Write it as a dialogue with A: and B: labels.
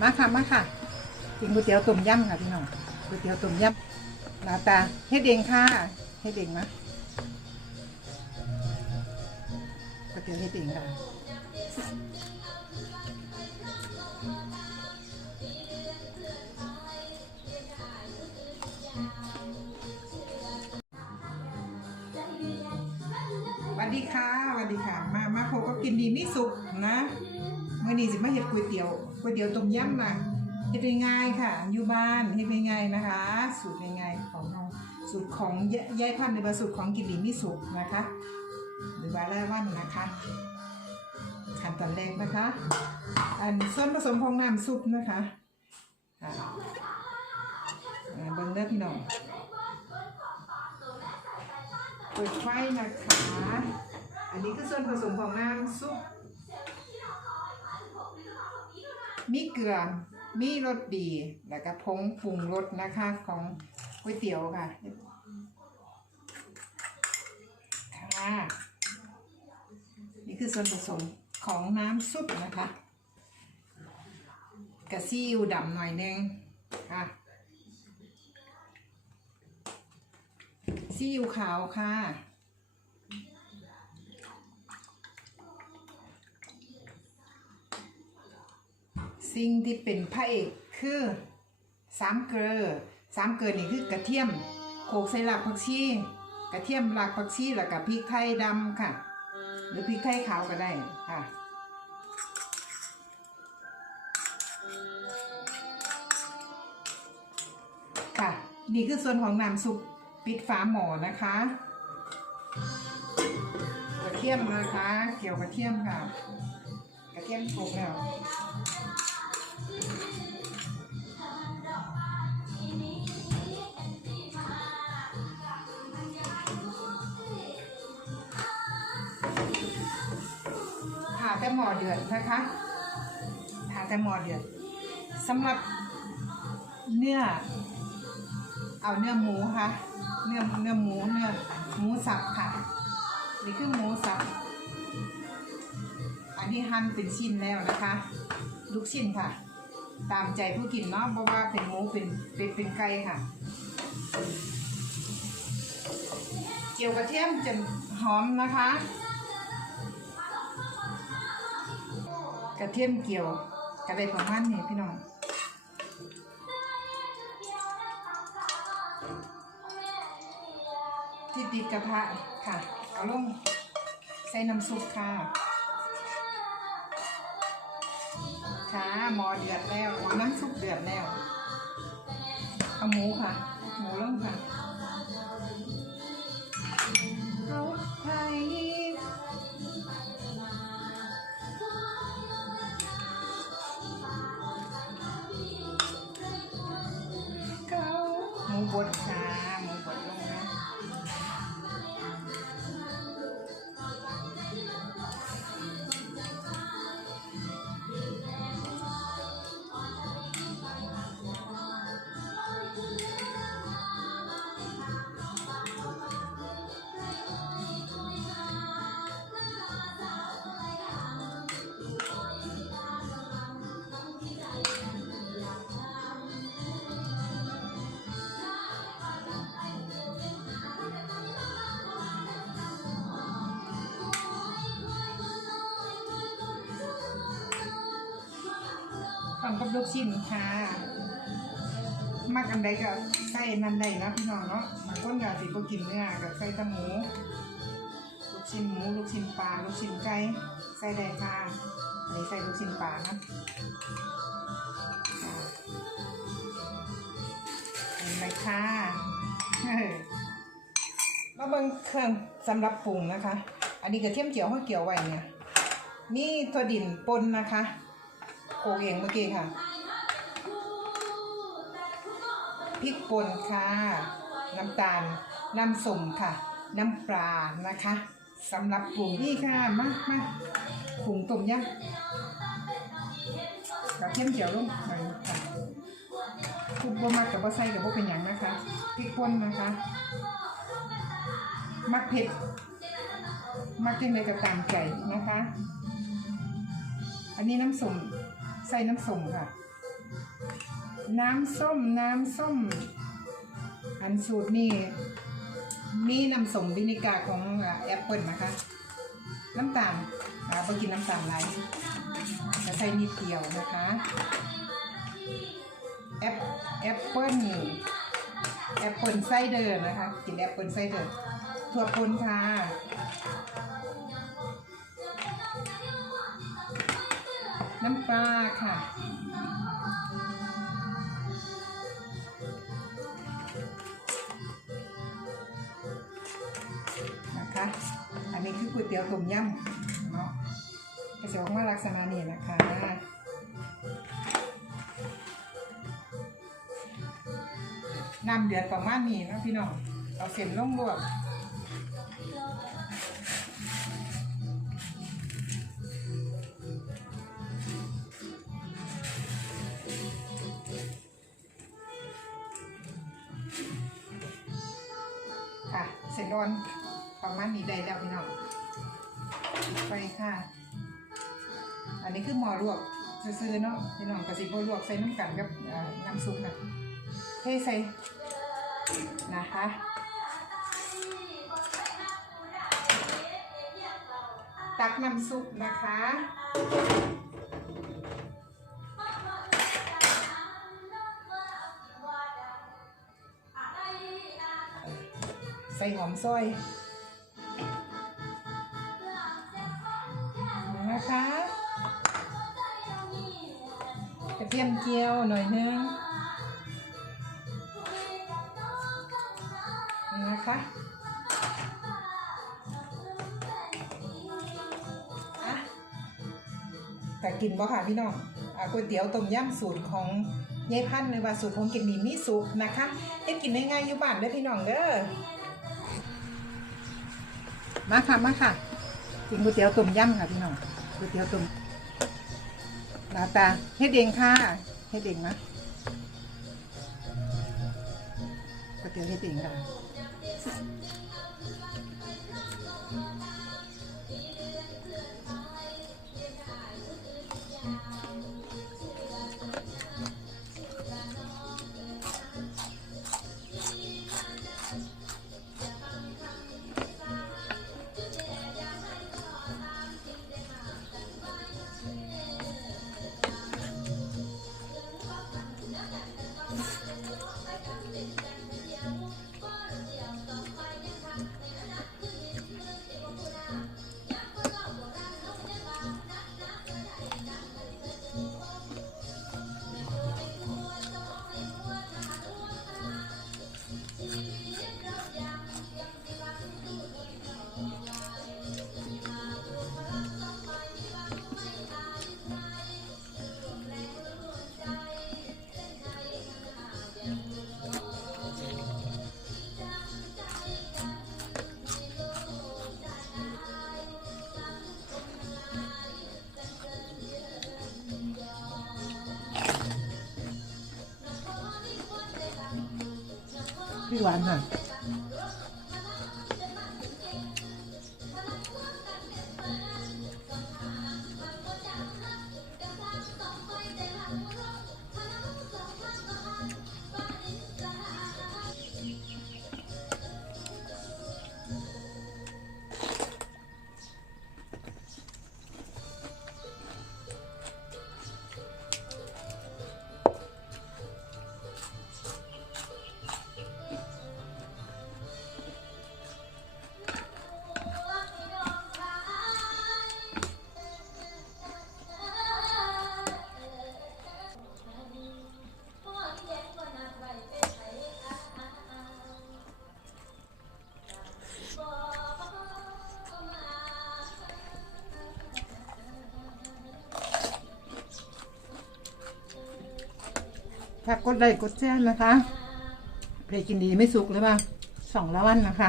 A: มาค่ะมาค่ะกินก๋วยเตี๋ยวต้มยำค่ะพี่น้องก๋วยเตี๋ยวต้มยำหน้าตาเฮ็ดเองค่ะเฮ็ดเองนะก๋วยเตี๋ยวเฮ็ดเองค่ะสวัสดีค่ะสวัสดีค่ะ มา มาพบกับกินดีมิสุกนะเมื่อนี้สิมาเฮ็ดก๋วยเตี๋ยว ก๋วยเตี๋ยวต้มยำน่ะเฮ็ดง่ายๆค่ะ อยู่บ้านเฮ็ดง่ายๆนะคะ สูตรง่ายๆของเราสูตรของยยายพันธุ์หรือว่าสูตรของกินดีมิสุกนะคะ หรือว่าแร่วันนะคะขั้นตอนแรกนะคะ อันส่วนผสมของน้ำซุปนะคะอ่าอ่าเบิ่งเด้อพี่น้องเปิดไฟนะคะ อันนี้คือส่วนผสมของน้ำซุป มีเกลือ มีรสดี แล้วก็ผงปรุงรสนะคะของก๋วยเตี๋ยวค่ะ ค่ะ นี่คือส่วนผสมของน้ำซุปนะคะกระซีอิ๊วดำหน่อยนึงค่ะซีอิ๊วขาวค่ะ สิ่งที่เป็นพระเอกคือสามเกลือสามเกลือนี่คือกระเทียมโขลกใส่หลักผักชีกระเทียมหลักผักชีแล้วก็พริกไทยดำค่ะ หรือพริกไทยขาวก็ได้ค่ะค่ะ นี่คือส่วนของน้ำซุปปิดฝาหม้อนะคะกระเทียมนะคะ เกี่ยวกระเทียมค่ะ กระเทียมโขลกแล้ว แต่หมอเดือดนะคะผ่าแต่หมอเดือดสำหรับเนื้อเอาเนื้อหมูค่ะ เนื้อเนื้อหมูเนื้อหมูสับค่ะ นี่คือหมูสับ อันนี้หั่นเป็นชิ้นแล้วนะคะ ลูกชิ้นค่ะ ตามใจผู้กินเนาะเพราะว่าเป็นหมูเป็นเป็นเป็นไก่ค่ะ เจียวกระเทียมจนหอมนะคะ กระเทียมเกี่ยวกระไดประมาณนี้พี่น้องที่ติดกระทะค่ะ เอาลงใส่น้ำซุปค่ะ ค่ะหมอเดือดแล้วน้ำซุปเดือดแล้ว เอาหมูค่ะ หมูลงค่ะ หมูบ ฟังกับลูกชิ้นค่ะมักอันใดก็ใส่นันใดนะพี่น้องเนาะบางคนก็สิบ่กินเนื้อก็ใส่ต่หมู ลูกชิ้นหมู ลูกชิ้นปลา ลูกชิ้นไก่ ใส่ได้ค่ะ อันนี้ใส่ลูกชิ้นปลานะค่ะเห็นไหมค่ะเฮ้ยมาเบิ่งเครื่องสำหรับปรุงนะคะ อันนี้กระเทียมเจียวห้อเกี่ยวไว้เนี่ย นี่ถั่วดินปนนะคะ โขกเองเมื่อกี้ค่ะพริกป่นค่ะ น้ำตาล น้ำส้มค่ะ น้ำปลานะคะสำหรับปรุงนี่ค่ะ มามาปรุงต้มยำกระเทียมเจียวลงไปค่ะคุบบ่มากกับบ่ใส่กับบ่เป็นหยังนะคะพริกป่นนะคะมักเผ็ดมักจังเลยก็ตามใจนะคะ อันนี้น้ำส้ม ใส่น้ำส้มค่ะ น้ำส้มน้ำส้ม อันสูตรนี่มีน้ำส้มวินิกาของแอปเปิลนะคะ น้ำตาลอ่าบ่กินน้ำตาลไรจะใส่นิดเดียวนะคะแอปแอปเปิลแอปเปิลไส้เดินนะคะ กินแอปเปิลไส้เดินถั่วปนค่ะ น้ำปลาค่ะ นะคะ อันนี้คือก๋วยเตี๋ยวต้มยำเนาะก็จะออกมาลักษณะนี้นะคะน้ำเดือดประมาณนี้นะพี่น้อง เอาเส้นลงลวก ค่ะเสร็จร้อนประมาณนี้ได้แล้วพี่น้องปิดไปค่ะ อันนี้คือหมอลวกซื้อๆเนาะพี่น้องกระสิบลวกใส่น้ำกันกับน้ำซุปนะเทใส่นะคะตักน้ำซุปนะคะ ใส่หอมซอยนะคะกระเทียมเจียวหน่อยนึงนะคะอะแต่กินบ่ค่ะพี่น้องอะก๋วยเตี๋ยวต้มยำสูตรของยายพันธุ์หรือว่าสูตรของกินดีมีสุนะคะเฮ็ดกินได้ง่ายอยู่บ้านเด้อพี่น้องเด้อ มาค่ะมาค่ะกินก๋วยเตี๋ยวต้มยำค่ะพี่น้องก๋วยเตี๋ยวต้มหน้าตาเฮ็ดเองค่ะเฮ็ดเองนะก๋วยเตี๋ยวเฮ็ดเองค่ะ พี่หว ฝากกดไลค์กดแชร์นะคะเพลงกินดีไม่สุกหรือเปล่าสองละวันนะคะ